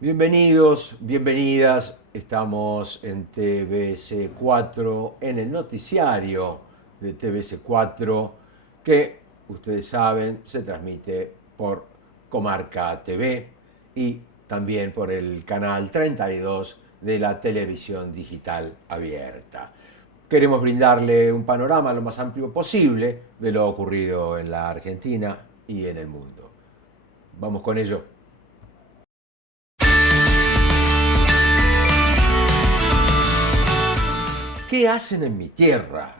Bienvenidos, bienvenidas. Estamos en TBC4, en el noticiario de TBC4, que ustedes saben se transmite por Comarca TV y también por el canal 32 de la televisión digital abierta. Queremos brindarle un panorama lo más amplio posible de lo ocurrido en la Argentina y en el mundo. Vamos con ello. ¿Qué hacen en mi tierra?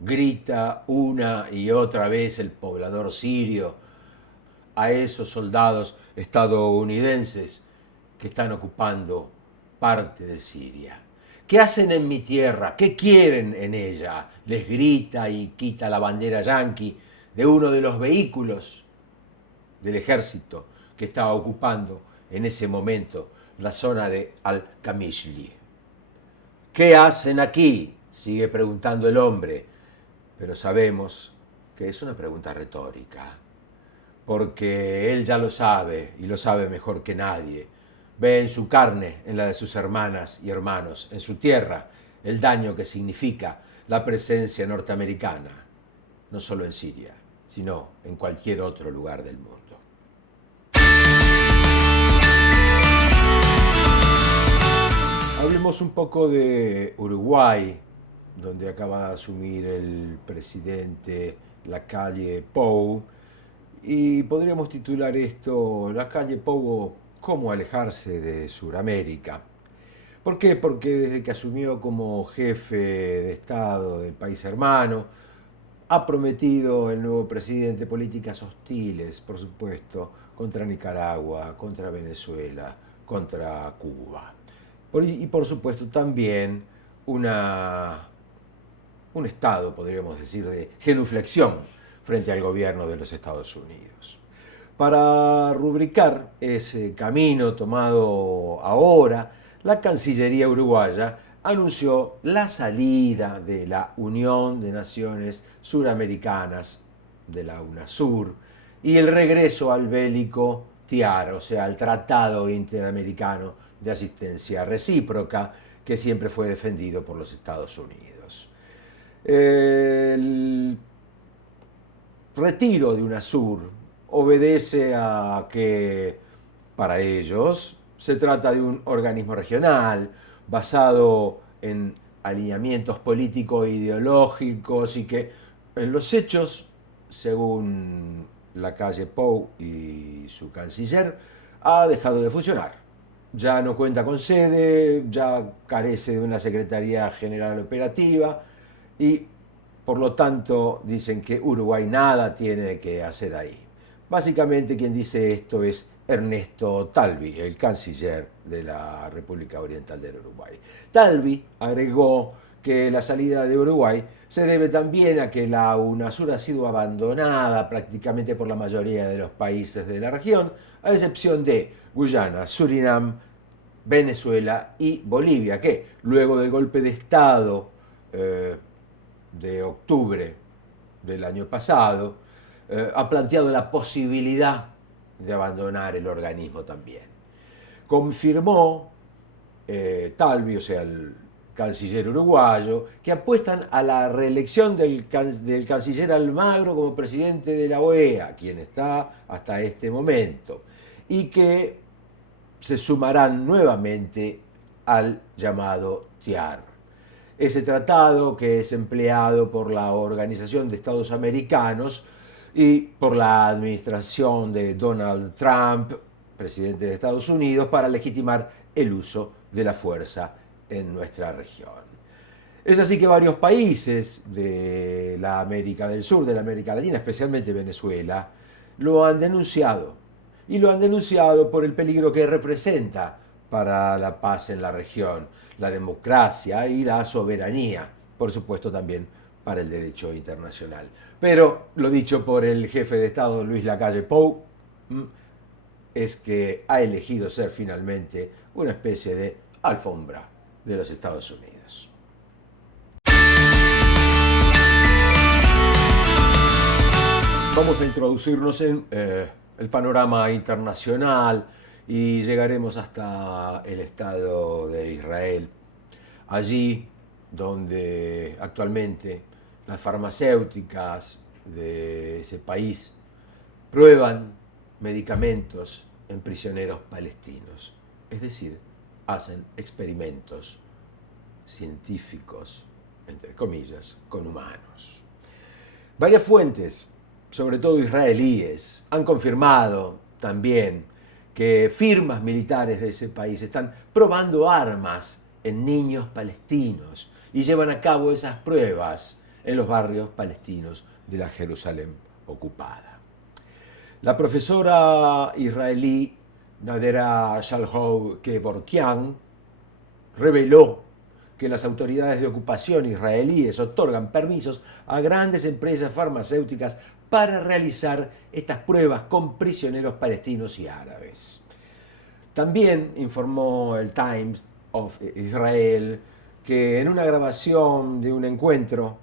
Grita una y otra vez el poblador sirio a esos soldados estadounidenses que están ocupando parte de Siria. ¿Qué hacen en mi tierra? ¿Qué quieren en ella? Les grita y quita la bandera yanqui de uno de los vehículos del ejército que estaba ocupando en ese momento la zona de Al-Kamishli. ¿Qué hacen aquí?, sigue preguntando el hombre, pero sabemos que es una pregunta retórica, porque él ya lo sabe y lo sabe mejor que nadie. Ve en su carne, en la de sus hermanas y hermanos, en su tierra, el daño que significa la presencia norteamericana, no solo en Siria, sino en cualquier otro lugar del mundo. Hablemos un poco de Uruguay, donde acaba de asumir el presidente Lacalle Pou, y podríamos titular esto, Lacalle Pou, ¿cómo alejarse de Sudamérica? ¿Por qué? Porque desde que asumió como jefe de Estado del país hermano, ha prometido el nuevo presidente políticas hostiles, por supuesto, contra Nicaragua, contra Venezuela, contra Cuba. Y por supuesto también un estado, podríamos decir, de genuflexión frente al gobierno de los Estados Unidos. Para rubricar ese camino tomado ahora, la Cancillería uruguaya anunció la salida de la Unión de Naciones Suramericanas, de la UNASUR, y el regreso al bélico TIAR, o sea, al Tratado Interamericano de Asistencia Recíproca, que siempre fue defendido por los Estados Unidos. El retiro de UNASUR obedece a que, para ellos, se trata de un organismo regional basado en alineamientos político-ideológicos y que en los hechos, según Lacalle Pou y su canciller, ha dejado de funcionar. Ya no cuenta con sede, ya carece de una Secretaría General Operativa y, por lo tanto, dicen que Uruguay nada tiene que hacer ahí. Básicamente quien dice esto es Ernesto Talvi, el canciller de la República Oriental del Uruguay. Talvi agregó que la salida de Uruguay se debe también a que la UNASUR ha sido abandonada prácticamente por la mayoría de los países de la región, a excepción de Guyana, Surinam, Venezuela y Bolivia, que luego del golpe de Estado de octubre del año pasado, ha planteado la posibilidad de abandonar el organismo también. Confirmó Talvi, o sea, el canciller uruguayo, que apuestan a la reelección del canciller Almagro como presidente de la OEA, quien está hasta este momento, y que se sumarán nuevamente al llamado TIAR. Ese tratado que es empleado por la Organización de Estados Americanos y por la administración de Donald Trump, presidente de Estados Unidos, para legitimar el uso de la fuerza en nuestra región. Es así que varios países de la América del Sur, de la América Latina, especialmente Venezuela, lo han denunciado. Y lo han denunciado por el peligro que representa para la paz en la región, la democracia y la soberanía, por supuesto también para el derecho internacional. Pero lo dicho por el jefe de Estado Luis Lacalle Pou es que ha elegido ser finalmente una especie de alfombra de los Estados Unidos. Vamos a introducirnos en el panorama internacional y llegaremos hasta el Estado de Israel. Allí donde actualmente las farmacéuticas de ese país prueban medicamentos en prisioneros palestinos, es decir, hacen experimentos científicos, entre comillas, con humanos. Varias fuentes, sobre todo israelíes, han confirmado también que firmas militares de ese país están probando armas en niños palestinos y llevan a cabo esas pruebas en los barrios palestinos de la Jerusalén ocupada. La profesora israelí Nadera Shalhoub-Kevorkian reveló que las autoridades de ocupación israelíes otorgan permisos a grandes empresas farmacéuticas para realizar estas pruebas con prisioneros palestinos y árabes. También informó el Times of Israel que en una grabación de un encuentro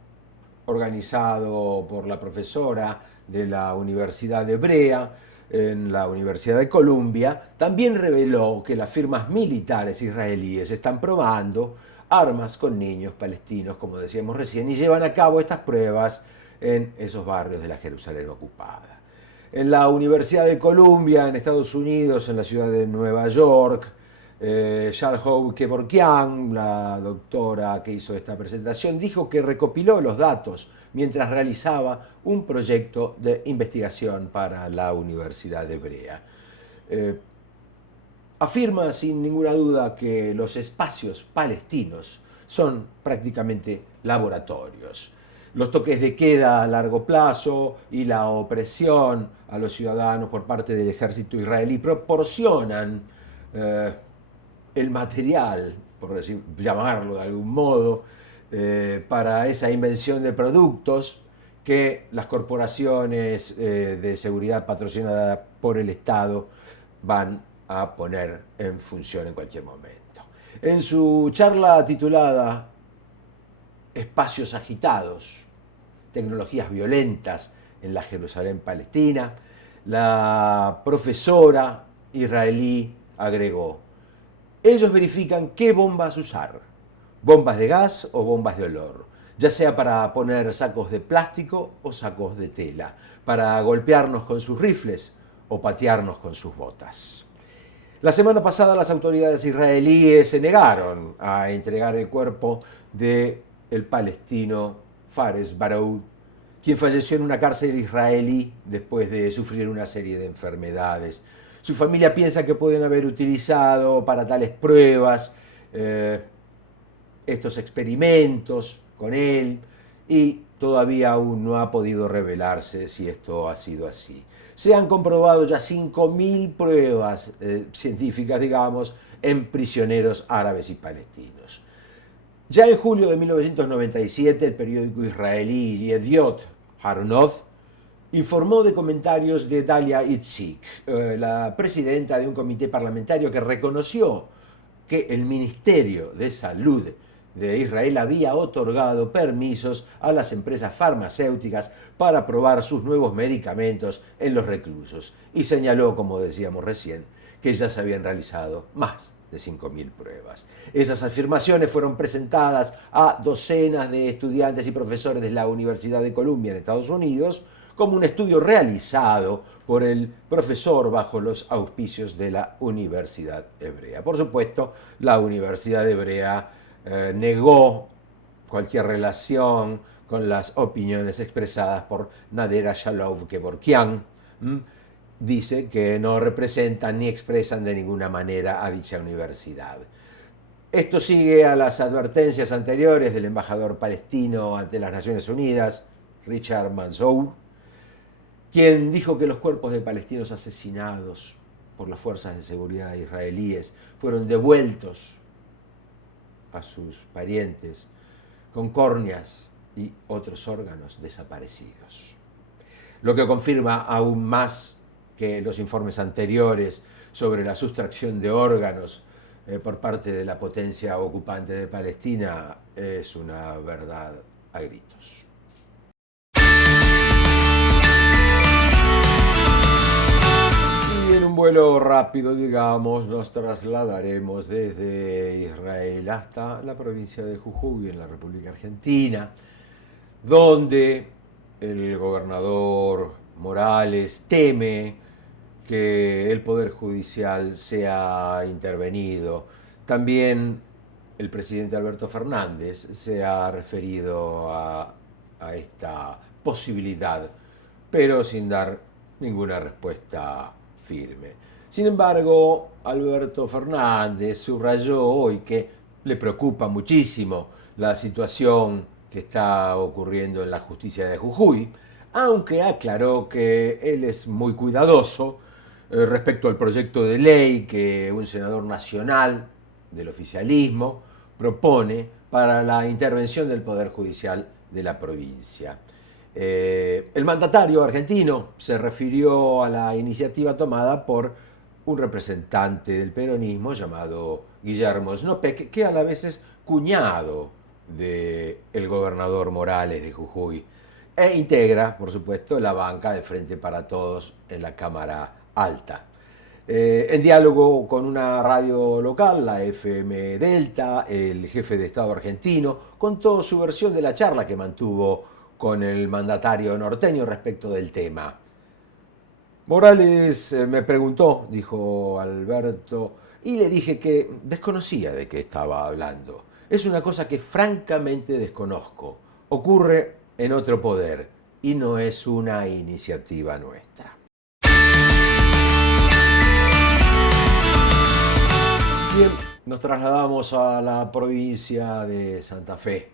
organizado por la profesora de la Universidad Hebrea en la Universidad de Columbia, también reveló que las firmas militares israelíes están probando armas con niños palestinos, como decíamos recién, y llevan a cabo estas pruebas en esos barrios de la Jerusalén ocupada. En la Universidad de Columbia, en Estados Unidos, en la ciudad de Nueva York, Shalhoub-Kevorkian, la doctora que hizo esta presentación, dijo que recopiló los datos mientras realizaba un proyecto de investigación para la Universidad Hebrea. Afirma sin ninguna duda que los espacios palestinos son prácticamente laboratorios. Los toques de queda a largo plazo y la opresión a los ciudadanos por parte del ejército israelí proporcionan el material, por llamarlo de algún modo, para esa invención de productos que las corporaciones de seguridad patrocinadas por el Estado van a poner en función en cualquier momento. En su charla titulada Espacios agitados, tecnologías violentas en la Jerusalén palestina, la profesora israelí agregó: ellos verifican qué bombas usar, bombas de gas o bombas de olor, ya sea para poner sacos de plástico o sacos de tela, para golpearnos con sus rifles o patearnos con sus botas. La semana pasada las autoridades israelíes se negaron a entregar el cuerpo del palestino Fares Baroud, quien falleció en una cárcel israelí después de sufrir una serie de enfermedades. Su familia piensa que pueden haber utilizado para tales pruebas estos experimentos con él y todavía aún no ha podido revelarse si esto ha sido así. Se han comprobado ya 5.000 pruebas científicas, digamos, en prisioneros árabes y palestinos. Ya en julio de 1997, el periódico israelí Yediot Ahronoth informó de comentarios de Dalia Itzik, la presidenta de un comité parlamentario que reconoció que el Ministerio de Salud de Israel había otorgado permisos a las empresas farmacéuticas para probar sus nuevos medicamentos en los reclusos y señaló, como decíamos recién, que ya se habían realizado más de 5.000 pruebas. Esas afirmaciones fueron presentadas a docenas de estudiantes y profesores de la Universidad de Columbia en Estados Unidos como un estudio realizado por el profesor bajo los auspicios de la Universidad Hebrea. Por supuesto, la Universidad Hebrea negó cualquier relación con las opiniones expresadas por Nadera Shalhoub-Kevorkian. Dice que no representan ni expresan de ninguna manera a dicha universidad. Esto sigue a las advertencias anteriores del embajador palestino ante las Naciones Unidas, Richard Mansour, quien dijo que los cuerpos de palestinos asesinados por las fuerzas de seguridad israelíes fueron devueltos a sus parientes con córneas y otros órganos desaparecidos. Lo que confirma aún más que los informes anteriores sobre la sustracción de órganos por parte de la potencia ocupante de Palestina es una verdad a gritos. Y en un un vuelo rápido, digamos, nos trasladaremos desde Israel hasta la provincia de Jujuy, en la República Argentina, donde el gobernador Morales teme que el Poder Judicial sea intervenido. También el presidente Alberto Fernández se ha referido a esta posibilidad, pero sin dar ninguna respuesta firme. Sin embargo, Alberto Fernández subrayó hoy que le preocupa muchísimo la situación que está ocurriendo en la justicia de Jujuy, aunque aclaró que él es muy cuidadoso respecto al proyecto de ley que un senador nacional del oficialismo propone para la intervención del Poder Judicial de la provincia. El mandatario argentino se refirió a la iniciativa tomada por un representante del peronismo llamado Guillermo Snopek, que a la vez es cuñado del gobernador Morales de Jujuy, e integra, por supuesto, la banca de Frente para Todos en la Cámara Alta. En diálogo con una radio local, la FM Delta, el jefe de Estado argentino contó su versión de la charla que mantuvo con el mandatario norteño respecto del tema. Morales me preguntó, dijo Alberto, y le dije que desconocía de qué estaba hablando. Es una cosa que francamente desconozco. Ocurre en otro poder y no es una iniciativa nuestra. Bien, nos trasladamos a la provincia de Santa Fe,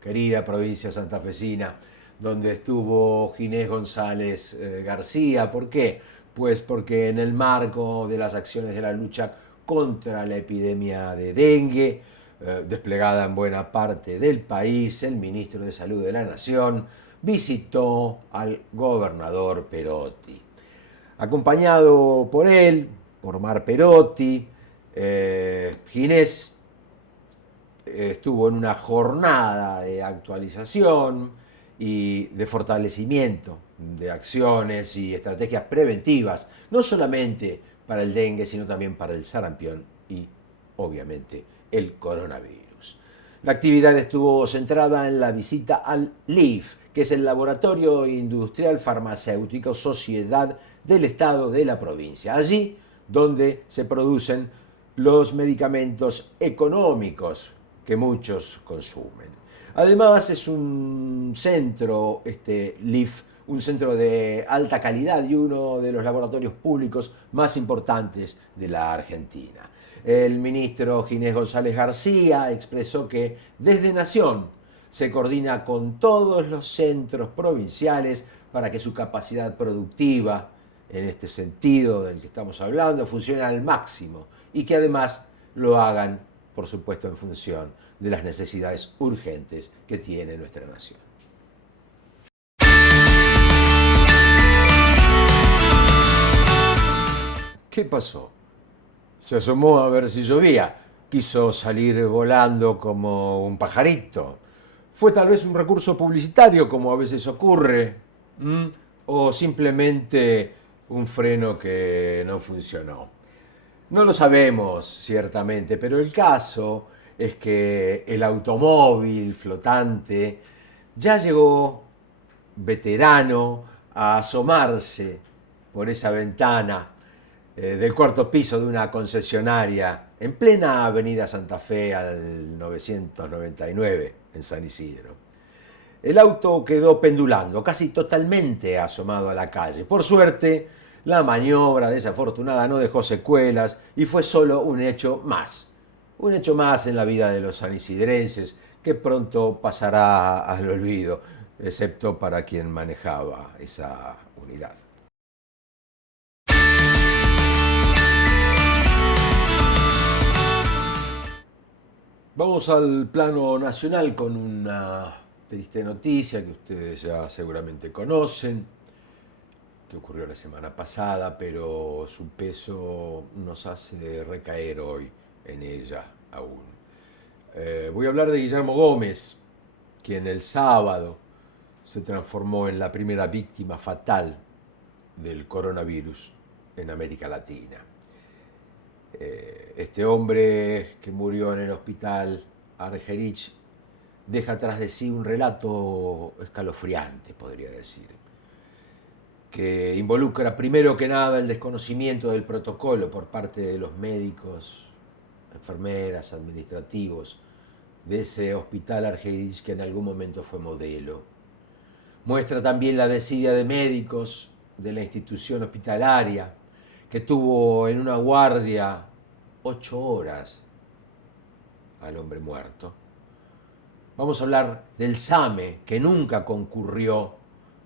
querida provincia santafesina, donde estuvo Ginés González García. ¿Por qué? Pues porque en el marco de las acciones de la lucha contra la epidemia de dengue, desplegada en buena parte del país, el ministro de Salud de la Nación visitó al gobernador Perotti. Acompañado por él, por Mar Perotti, Ginés estuvo en una jornada de actualización y de fortalecimiento de acciones y estrategias preventivas, no solamente para el dengue, sino también para el sarampión y, obviamente, el coronavirus. La actividad estuvo centrada en la visita al LIF, que es el Laboratorio Industrial Farmacéutico Sociedad del Estado de la provincia, allí donde se producen los medicamentos económicos que muchos consumen. Además es un centro, LIF, un centro de alta calidad y uno de los laboratorios públicos más importantes de la Argentina. El ministro Ginés González García expresó que desde Nación se coordina con todos los centros provinciales para que su capacidad productiva, en este sentido del que estamos hablando, funcione al máximo y que además lo hagan, por supuesto, en función de las necesidades urgentes que tiene nuestra nación. ¿Qué pasó? Se asomó a ver si llovía, quiso salir volando como un pajarito. Fue tal vez un recurso publicitario, como a veces ocurre, o simplemente un freno que no funcionó. No lo sabemos ciertamente, pero el caso es que el automóvil flotante ya llegó, veterano, a asomarse por esa ventana del cuarto piso de una concesionaria en plena avenida Santa Fe al 999 en San Isidro. El auto quedó pendulando, casi totalmente asomado a la calle. Por suerte, la maniobra desafortunada no dejó secuelas y fue solo un hecho más en la vida de los sanisidrenses que pronto pasará al olvido, excepto para quien manejaba esa unidad. Vamos al plano nacional con una triste noticia que ustedes ya seguramente conocen, que ocurrió la semana pasada, pero su peso nos hace recaer hoy en ella aún. Voy a hablar de Guillermo Gómez, quien el sábado se transformó en la primera víctima fatal del coronavirus en América Latina. Este hombre que murió en el hospital Argerich deja atrás de sí un relato escalofriante, podría decir, que involucra primero que nada el desconocimiento del protocolo por parte de los médicos, enfermeras, administrativos de ese hospital Argerich que en algún momento fue modelo. Muestra también la desidia de médicos de la institución hospitalaria que tuvo en una guardia 8 horas al hombre muerto. Vamos a hablar del SAME, que nunca concurrió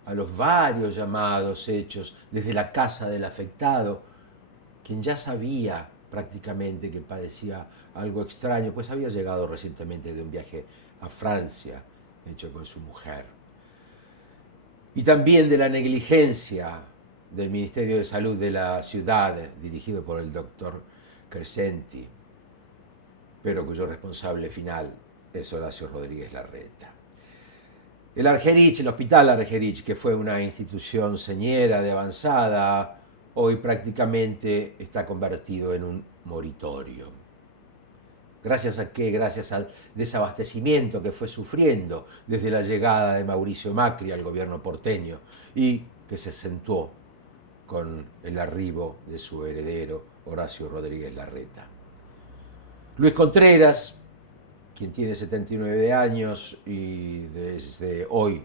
a los varios llamados hechos desde la casa del afectado, quien ya sabía prácticamente que padecía algo extraño, pues había llegado recientemente de un viaje a Francia, hecho con su mujer. Y también de la negligencia del Ministerio de Salud de la ciudad, dirigido por el doctor Crescenti, pero cuyo responsable final es Horacio Rodríguez Larreta. El Argerich, el Hospital Argerich, que fue una institución señera de avanzada, hoy prácticamente está convertido en un moritorio. ¿Gracias a qué? Gracias al desabastecimiento que fue sufriendo desde la llegada de Mauricio Macri al gobierno porteño y que se acentuó con el arribo de su heredero, Horacio Rodríguez Larreta. Luis Contreras, quien tiene 79 años y desde hoy,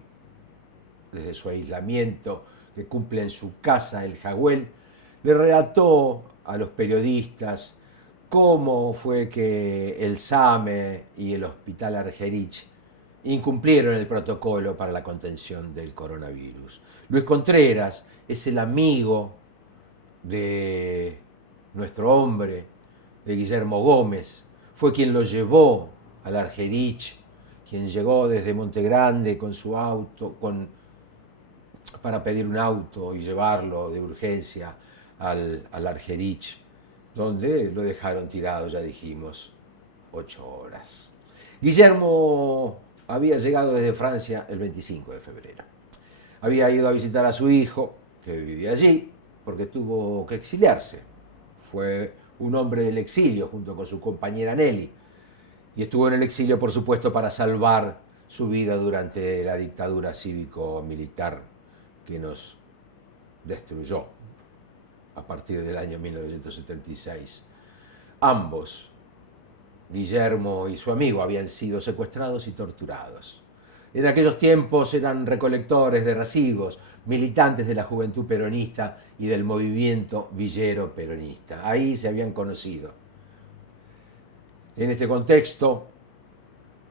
desde su aislamiento que cumple en su casa, el Jagüel, le relató a los periodistas cómo fue que el SAME y el Hospital Argerich incumplieron el protocolo para la contención del coronavirus. Luis Contreras es el amigo de nuestro hombre, de Guillermo Gómez, fue quien lo llevó al Argerich, quien llegó desde Montegrande con su auto, para pedir un auto y llevarlo de urgencia al Argerich, donde lo dejaron tirado, ya dijimos, 8 horas. Guillermo había llegado desde Francia el 25 de febrero. Había ido a visitar a su hijo, que vivía allí, porque tuvo que exiliarse. Fue un hombre del exilio junto con su compañera Nelly. Y estuvo en el exilio, por supuesto, para salvar su vida durante la dictadura cívico-militar que nos destruyó a partir del año 1976. Ambos, Guillermo y su amigo, habían sido secuestrados y torturados. En aquellos tiempos eran recolectores de racimos, militantes de la Juventud Peronista y del movimiento villero peronista. Ahí se habían conocido. En este contexto,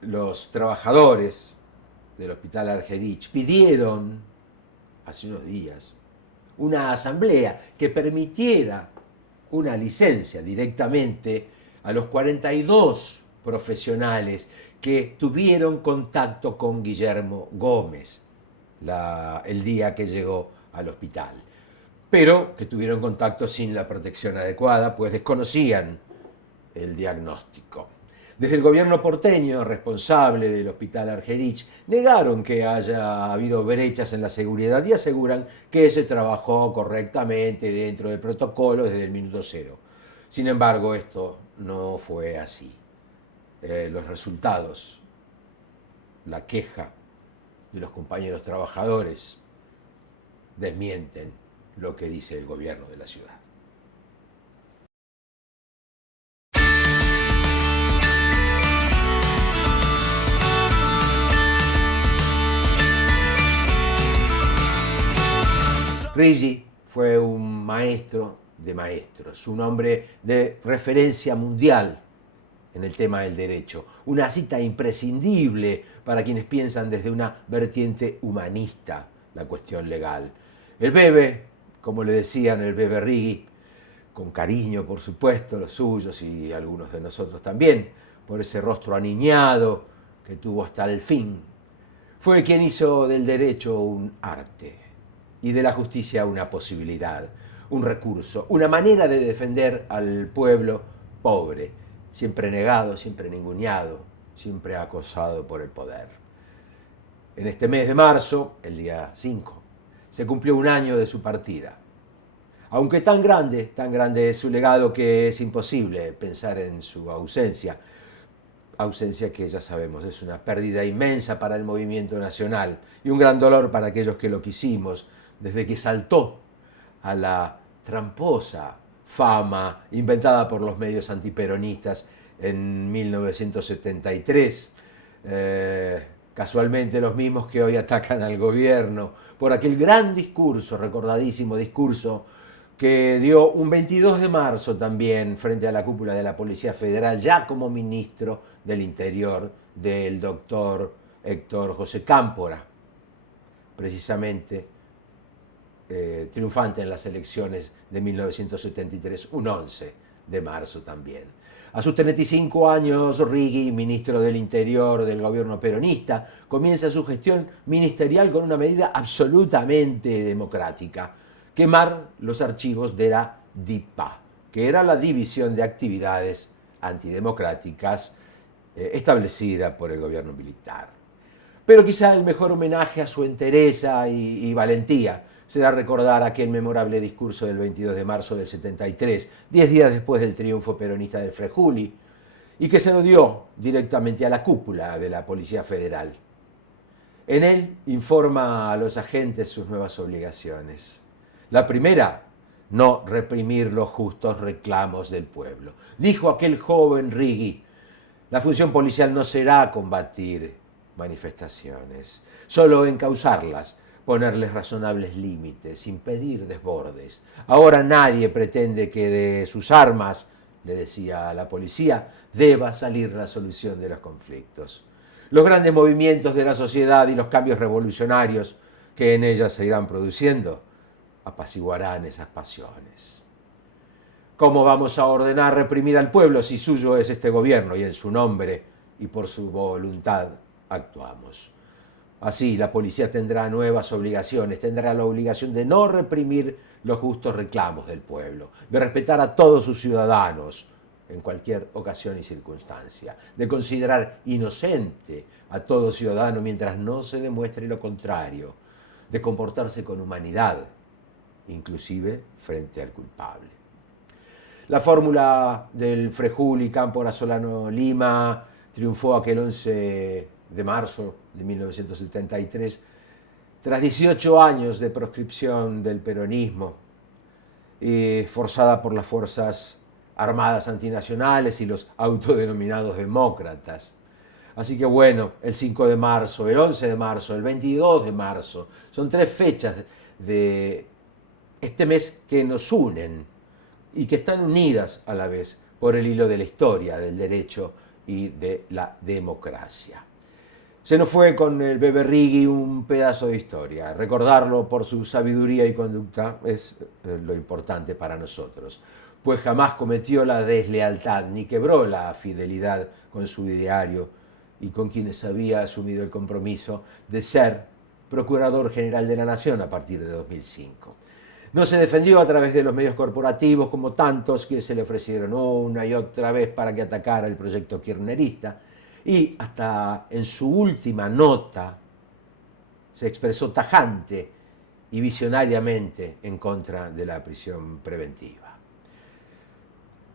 los trabajadores del Hospital Argerich pidieron, hace unos días, una asamblea que permitiera una licencia directamente a los 42 profesionales que tuvieron contacto con Guillermo Gómez el día que llegó al hospital, pero que tuvieron contacto sin la protección adecuada, pues desconocían el diagnóstico. Desde el gobierno porteño, responsable del Hospital Argerich, negaron que haya habido brechas en la seguridad y aseguran que se trabajó correctamente dentro del protocolo desde el minuto cero. Sin embargo, esto no fue así. Los resultados, la queja de los compañeros trabajadores, desmienten lo que dice el gobierno de la ciudad. Riggi fue un maestro de maestros, un hombre de referencia mundial en el tema del derecho, una cita imprescindible para quienes piensan desde una vertiente humanista la cuestión legal. El Bebe, como le decían, el Bebe Riggi, con cariño por supuesto, los suyos y algunos de nosotros también, por ese rostro aniñado que tuvo hasta el fin, fue quien hizo del derecho un arte y de la justicia una posibilidad, un recurso, una manera de defender al pueblo pobre, siempre negado, siempre ninguneado, siempre acosado por el poder. En este mes de marzo, el día 5, se cumplió un año de su partida. Aunque tan grande es su legado que es imposible pensar en su ausencia. Ausencia que ya sabemos es una pérdida inmensa para el movimiento nacional y un gran dolor para aquellos que lo quisimos desde que saltó a la tramposa fama inventada por los medios antiperonistas en 1973. Casualmente los mismos que hoy atacan al gobierno por aquel gran discurso, recordadísimo discurso, que dio un 22 de marzo también frente a la cúpula de la Policía Federal, ya como ministro del Interior del doctor Héctor José Cámpora, precisamente triunfante en las elecciones de 1973, un 11 de marzo también. A sus 35 años, Rigui, ministro del Interior del gobierno peronista, comienza su gestión ministerial con una medida absolutamente democrática: quemar los archivos de la DIPA, que era la División de Actividades Antidemocráticas establecida por el gobierno militar. Pero quizá el mejor homenaje a su entereza y valentía será recordar aquel memorable discurso del 22 de marzo del 73, 10 días después del triunfo peronista del Frejuli, y que se lo dio directamente a la cúpula de la Policía Federal. En él informa a los agentes sus nuevas obligaciones. La primera, no reprimir los justos reclamos del pueblo. Dijo aquel joven Rigui: la función policial no será combatir manifestaciones, solo encauzarlas, ponerles razonables límites, impedir desbordes. Ahora nadie pretende que de sus armas, le decía a la policía, deba salir la solución de los conflictos. Los grandes movimientos de la sociedad y los cambios revolucionarios que en ella se irán produciendo apaciguarán esas pasiones. ¿Cómo vamos a ordenar reprimir al pueblo si suyo es este gobierno y en su nombre y por su voluntad actuamos? Así, la policía tendrá nuevas obligaciones, tendrá la obligación de no reprimir los justos reclamos del pueblo, de respetar a todos sus ciudadanos en cualquier ocasión y circunstancia, de considerar inocente a todo ciudadano mientras no se demuestre lo contrario, de comportarse con humanidad, inclusive frente al culpable. La fórmula del Frejuli, Cámpora, Solano, Lima triunfó aquel 11 de marzo de 1973, tras 18 años de proscripción del peronismo, forzada por las fuerzas armadas antinacionales y los autodenominados demócratas. Así que bueno, el 5 de marzo, el 11 de marzo, el 22 de marzo, son 3 fechas de este mes que nos unen y que están unidas a la vez por el hilo de la historia, del derecho y de la democracia. Se nos fue con el Bebe Rigui un pedazo de historia. Recordarlo por su sabiduría y conducta es lo importante para nosotros, pues jamás cometió la deslealtad ni quebró la fidelidad con su ideario y con quienes había asumido el compromiso de ser Procurador General de la Nación a partir de 2005. No se defendió a través de los medios corporativos como tantos que se le ofrecieron una y otra vez para que atacara el proyecto kirchnerista, y hasta en su última nota se expresó tajante y visionariamente en contra de la prisión preventiva.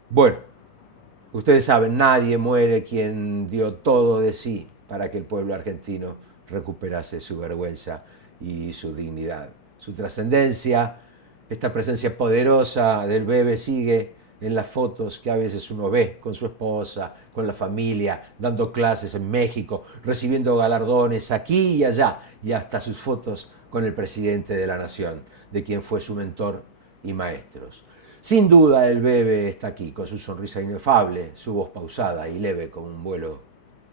Bueno, ustedes saben, nadie muere quien dio todo de sí para que el pueblo argentino recuperase su vergüenza y su dignidad, su trascendencia. Esta presencia poderosa del Bebe sigue en las fotos que a veces uno ve con su esposa, con la familia, dando clases en México, recibiendo galardones aquí y allá, y hasta sus fotos con el presidente de la nación, de quien fue su mentor y maestros. Sin duda el Bebe está aquí, con su sonrisa inefable, su voz pausada y leve como un vuelo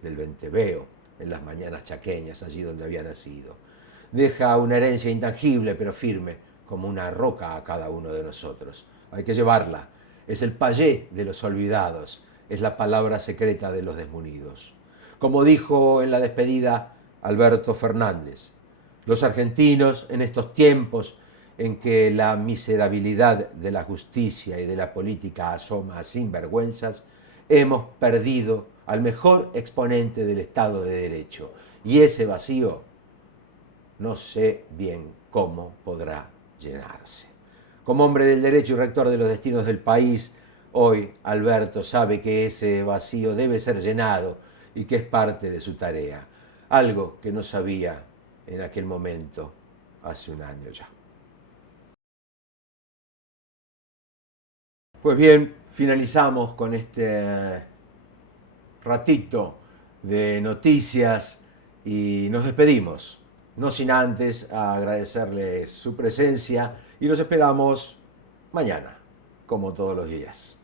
del venteveo en las mañanas chaqueñas, allí donde había nacido. Deja una herencia intangible pero firme, como una roca a cada uno de nosotros. Hay que llevarla. Es el payé de los olvidados, es la palabra secreta de los desmunidos. Como dijo en la despedida Alberto Fernández, los argentinos en estos tiempos en que la miserabilidad de la justicia y de la política asoma sin vergüenzas, hemos perdido al mejor exponente del Estado de Derecho. Y ese vacío no sé bien cómo podrá llenarse. Como hombre del derecho y rector de los destinos del país, hoy Alberto sabe que ese vacío debe ser llenado y que es parte de su tarea. Algo que no sabía en aquel momento, hace un año ya. Pues bien, finalizamos con este ratito de noticias y nos despedimos, no sin antes agradecerles su presencia y los esperamos mañana, como todos los días.